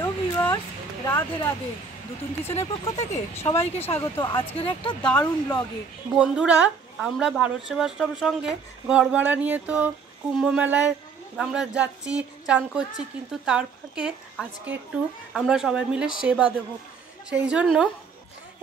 Hello viewers, Radhe Radhe. নতুন কিচেনের পক্ষ থেকে সবাইকে স্বাগত আজকের একটা দারুণ ব্লগে। বন্ধুরা, আমরা ভারত সেবাশ্রম সঙ্গে ঘর ভাড়া নিয়ে তো কুম্ভ মেলায় আমরা যাচ্ছি, চান করছি, কিন্তু তার ফাঁকে আজকে একটু আমরা সবাই মিলে সেবা দেব। সেই জন্য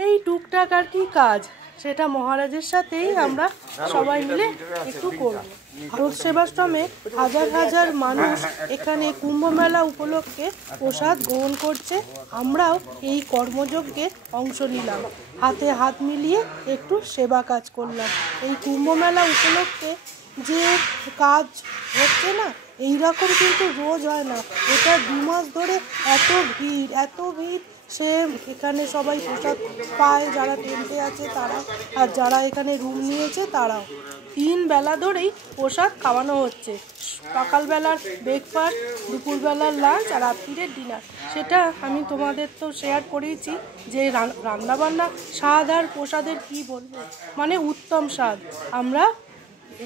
এই টুকটাক আর কি কাজ, সেটা মহারাজের সাথেই আমরা সবাই মিলে একটু করব। ভারত সেবাশ্রমে হাজার হাজার মানুষ এখানে কুম্ভ মেলা উপলক্ষে প্রসাদ গ্রহণ করছে। আমরাও এই কর্মযজ্ঞে অংশ নিলাম, হাতে হাত মিলিয়ে একটু সেবা কাজ করলাম। এই কুম্ভ মেলা উপলক্ষে যে কাজ হচ্ছে না, এই রকম কিন্তু রোজ হয় না। এটা 2 মাস ধরে এত ভিড়, সে এখানে সবাই প্রসাদ পায়, যারা টেন্টে আছে তারা, আর যারা এখানে রুম নিয়েছে তারাও। 3 বেলা ধরেই প্রসাদ খাওয়ানো হচ্ছে। সকালবেলার ব্রেকফাস্ট, দুপুরবেলার লাঞ্চ আর রাত্রিরের ডিনার। সেটা আমি তোমাদের তো শেয়ার করেইছি যে রান্নাবান্না স্বাদ আর প্রসাদের কি বলবো, মানে উত্তম স্বাদ। আমরা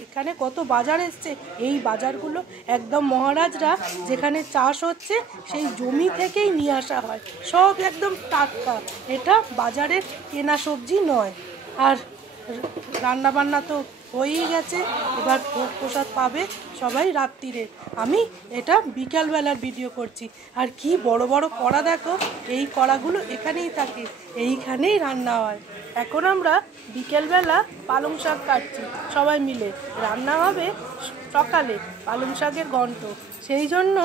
এখানে কত বাজার এসছে, এই বাজারগুলো একদম মহারাজরা যেখানে চাষ হচ্ছে সেই জমি থেকেই নিয়ে আসা হয়, সব একদম টাটকা। এটা বাজারের কেনা সবজি নয়। আর রান্নাবান্না তো হয়েই গেছে, এবার ভোগ প্রসাদ পাবে সবাই রাত্রিরে। আমি এটা বিকালবেলার ভিডিও করছি। আর কি বড় বড় কড়া দেখো, এই কড়াগুলো এখানেই থাকে, এইখানেই রান্না হয়। এখন আমরা বিকেলবেলা পালং শাক কাটছি সবাই মিলে, রান্না হবে সকালে পালং শাকের ঘন্ট। সেই জন্য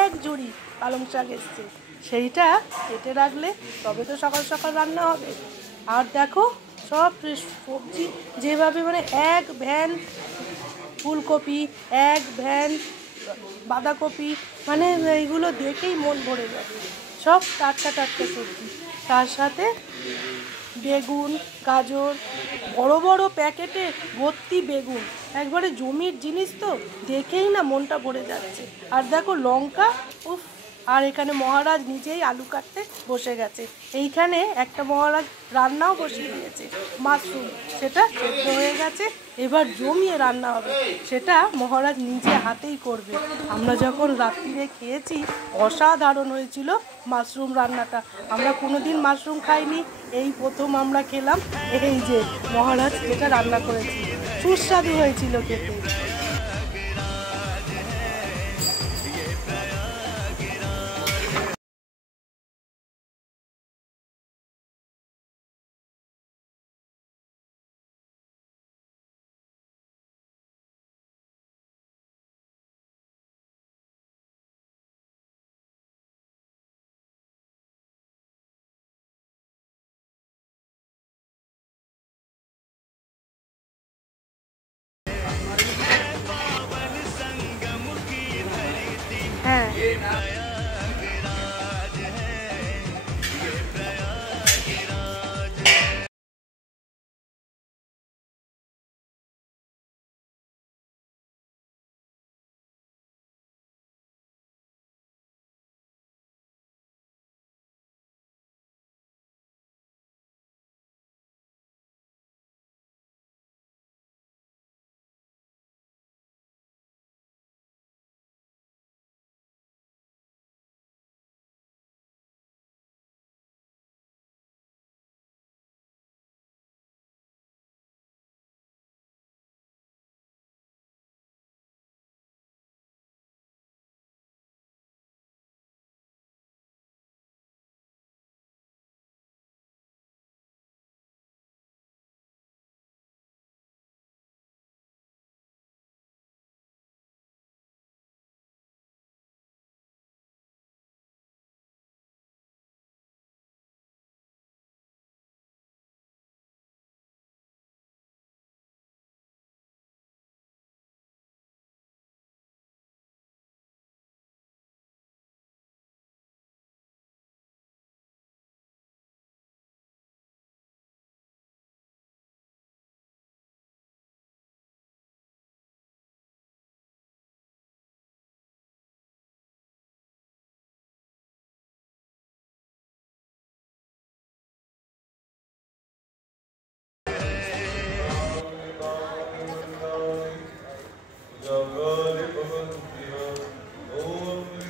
1 ঝুড়ি পালং শাক এসছে, সেইটা কেটে রাখলে তবে তো সকাল সকাল রান্না হবে। আর দেখো সব সবজি যেভাবে, মানে 1 ভ্যান ফুলকপি, 1 ভ্যান বাঁধাকপি, মানে এইগুলো দেখেই মন ভরে যাবে। সব টাটকা টাটকা সবজি, তার সাথে বেগুন, গাজর, বড় বড় প্যাকেটে ভর্তি বেগুন, একবারে জমির জিনিস তো দেখেই না মনটা ভরে যাচ্ছে। আর দেখো লঙ্কা, উফ। আর এখানে মহারাজ নিজেই আলু কাটতে বসে গেছে। এইখানে একটা মহারাজ রান্নাও বসিয়ে দিয়েছে, মাশরুম, সেটা সেদ্ধ হয়ে গেছে, এবার জমিয়ে রান্না হবে, সেটা মহারাজ নিজে হাতেই করবে। আমরা যখন রাত্রিরে খেয়েছি অসাধারণ হয়েছিল মাশরুম রান্নাটা। আমরা কোনোদিন মাশরুম খাইনি, এই প্রথম আমরা খেলাম। এই যে মহারাজ যেটা রান্না করেছি, সুস্বাদু হয়েছিল খেতে। হ্যাঁ,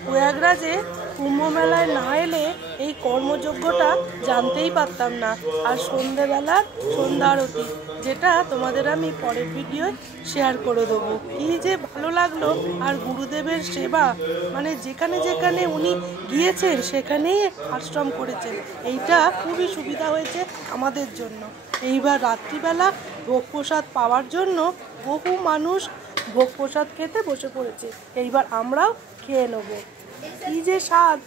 প্রয়াগরাজে কুম্ভ মেলায় না এলে এই কর্মযজ্ঞটা জানতেই পারতাম না। আর সন্ধেবেলার সন্ধ্যা আরতি, যেটা তোমাদের আমি পরের ভিডিও শেয়ার করে দেবো। কি যে ভালো লাগলো। আর গুরুদেবের সেবা, মানে যেখানে যেখানে উনি গিয়েছেন সেখানেই আশ্রম করেছেন, এইটা খুবই সুবিধা হয়েছে আমাদের জন্য। এইবার রাত্রিবেলা ভোগ প্রসাদ পাওয়ার জন্য বহু মানুষ ভোগ প্রসাদ খেতে বসে পড়েছে। এইবার আমরাও খেয়ে নেবো। কি যে স্বাদ!